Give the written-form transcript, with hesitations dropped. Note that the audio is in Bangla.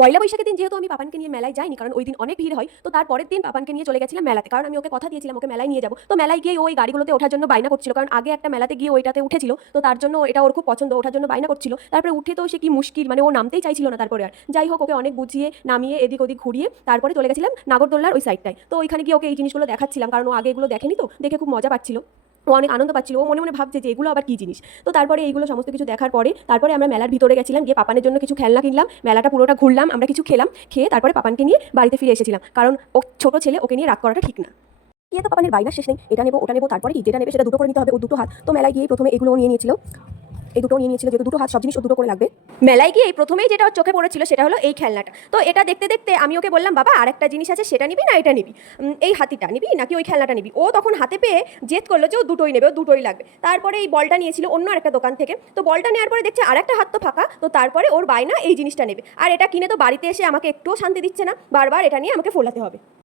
পয়লা বৈশাখের দিন যেহেতু আমি পাপানকে নিয়ে মেলায় যাইনি, কারণ ওই দিন অনেক ভিড় হয়, তো তারপরের দিন পাপানকে নিয়ে চলে গেছিলাম মেলাতে, কারণ আমি ওকে কথা দিয়েছিলাম ওকে মেলায় নিয়ে যাবো। তো মেলায় গিয়ে ওই গাড়িগুলোতে ওঠার জন্য বায়না করছিল, কারণ আগে একটা মেলাতে গিয়ে ওইটাতে উঠেছিল, তো তার জন্য এটা ওর খুব পছন্দ, ওঠার জন্য বায়না করছিল। তারপরে উঠে তো সে কি মুশকিল, মানে ও নামতেই চাইছিল না। তারপরে আর যাই হোক, ওকে অনেক বুঝিয়ে নামিয়ে এদিক ওদিক ঘুরিয়ে তারপরে চলে গেছিলাম নাগরদোল্লার ওই সাইডটায়। তো ওইখানে গিয়ে ওকে এই জিনিসগুলো দেখাচ্ছিলাম, কারণ ও আগে এগুলো দেখেনি, তো দেখে খুব মজা পাচ্ছিল, ও অনেক আনন্দ পাচ্ছিল। ও মনে মনে ভাবছে যে এগুলো আবার কি জিনিস। তো তারপরে এইগুলো সমস্ত কিছু দেখার পরে তারপরে আমরা মেলার ভিতরে গেছিলাম, গিয়ে পাপানের জন্য কিছু খেলনা কিনলাম, মেলাটা পুরোটা ঘুরলাম, আমরা কিছু খেলাম, খেয়ে তারপরে পাপানকে নিয়ে বাড়িতে ফিরে এসেছিলাম, কারণ ও ছোট ছেলে, ওকে নিয়ে রাগ করাটা ঠিক না। গিয়ে তো পাপানের বাইনার শেষ নেই, এটা নেবো ওটা নেবো, তারপরে কি যেটা নেবে সেটা দুটো করে নিতে হবে, ও দুটো হাত। তো মেলায় গিয়ে প্রথমে এগুলো নিয়ে নিয়েছিল, এই দুটো নিয়ে নিয়েছিল, যেহেতু দুটো হাত সব জিনিস ও দুটো করে লাগবে। মেলায় গিয়ে প্রথমেই যেটা ওর চোখে পড়েছিল সেটা হলো এই খেলনাটা। তো এটা দেখতে দেখতে আমি ওকে বললাম, বাবা আরেকটা জিনিস আছে, সেটা নিবি না এটা নিবি, এই হাতিটা নিবি নাকি ওই খেলনাটা নিবি। ও তখন হাতে পেয়ে জেদ করলো যে ও দুটোই নেবে, ও দুটোই লাগবে। তারপরে এই বলটা নিয়েছিল অন্য আরেকটা দোকান থেকে, তো বলটা নেওয়ার পরে দেখছে আরেকটা হাত তো ফাঁকা, তো তারপরে ওর বায়না এই জিনিসটা নেবে। আর এটা কিনে তো বাড়িতে এসে আমাকে একটুও শান্তি দিচ্ছে না, বারবার এটা নিয়ে আমাকে ফোলাতে হবে।